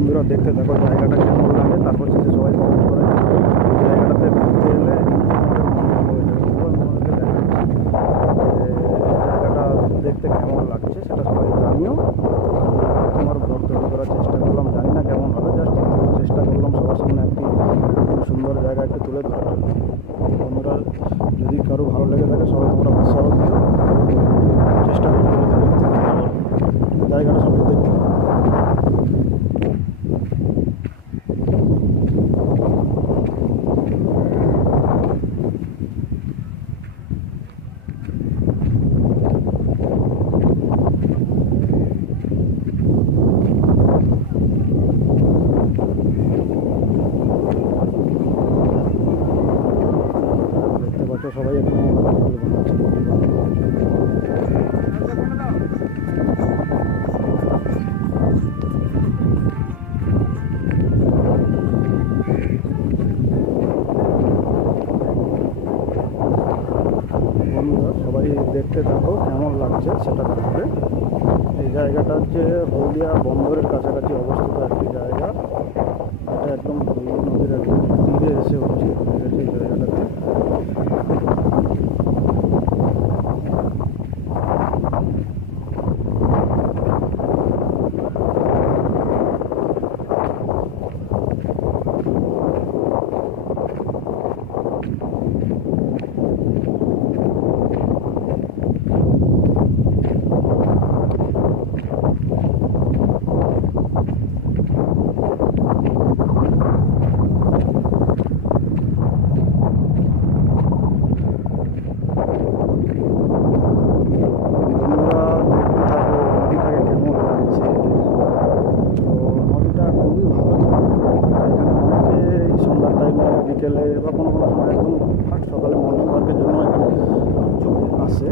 বন্ধুরা দেখতে থাকো, জায়গাটা কেমন লাগে, তারপর সাথে সবাই কমেন্ট করে জায়গাটাতে ঘুরতে এলে জায়গাটা দেখতে কেমন লাগছে সেটা সবাই জানিও। তোমার ব্লগ তৈরি করার চেষ্টা করলাম, জানি না কেমন হবে জাস্ট চেষ্টা করলাম সবার সামনে একটি সুন্দর জায়গা একটু তুলে ধরার। বন্ধুরা, যদি কারও ভালো লেগে থাকে সবাই তোমরা উৎসাহ দিও চেষ্টা করব যদি দেখতে থাকো। জায়গাটা সবাই দেখতে দেখতে পাচ্ছ সবাই বন্ধুরা, সবাই দেখতে থাকো, কেমন লাগছে সেটা দেখবে। এই জায়গাটা হচ্ছে হলদিয়া বন্দরের কাছাকাছি অবস্থিত একটি জায়গা। এটা একদম হলদিয়া নদীর একদম তীরে এসে হচ্ছে হয়ে গেছে এই জায়গাটাতে বন্ধুরা দেখতে থাকো নদীটাকে কেমন লাগছে তো নদীটা খুবই ভালো এখানে অনেকে এই সন্ধ্যার টাইমে বিকেলে বা কোনো কোনো সময় একদম সকালে মর্নিং ওয়ার্কের জন্য আসে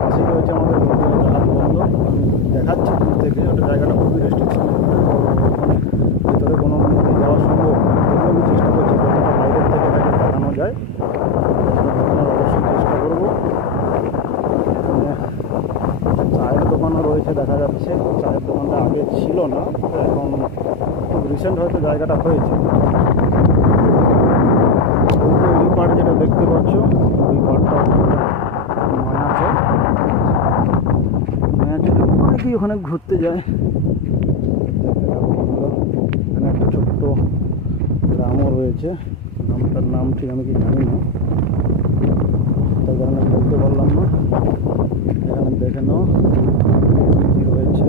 পাশেই রয়েছে আমাদের জাহাজ আমি দেখাচ্ছি দূর থেকে, ওটা জায়গাটা খুবই রেস্ট্রিকশন ভিতরে কোনো নদী যাওয়া সম্ভব। আমি চেষ্টা করছি যতটা বাইরের থেকে তাকে দেখানো যায়। অবশ্যই চেষ্টা করব। চায়ের দোকানও রয়েছে, দেখা যাচ্ছে। চায়ের দোকানটা আগে ছিল না এখন রিসেন্ট হয়তো জায়গাটা হয়েছে। ওই পাড় যেটা দেখতে পাচ্ছ ওই পাড়টা মায়াচক মায়াচকে অনেকেই ওখানে ঘুরতে যায়। এখানে একটা ছোট্ট গ্রামও রয়েছে। গ্রামটার নাম ঠিক আমি কি জানি না। তার কারণে বলতে পারলাম না। এখানে দেখে নাও রয়েছে।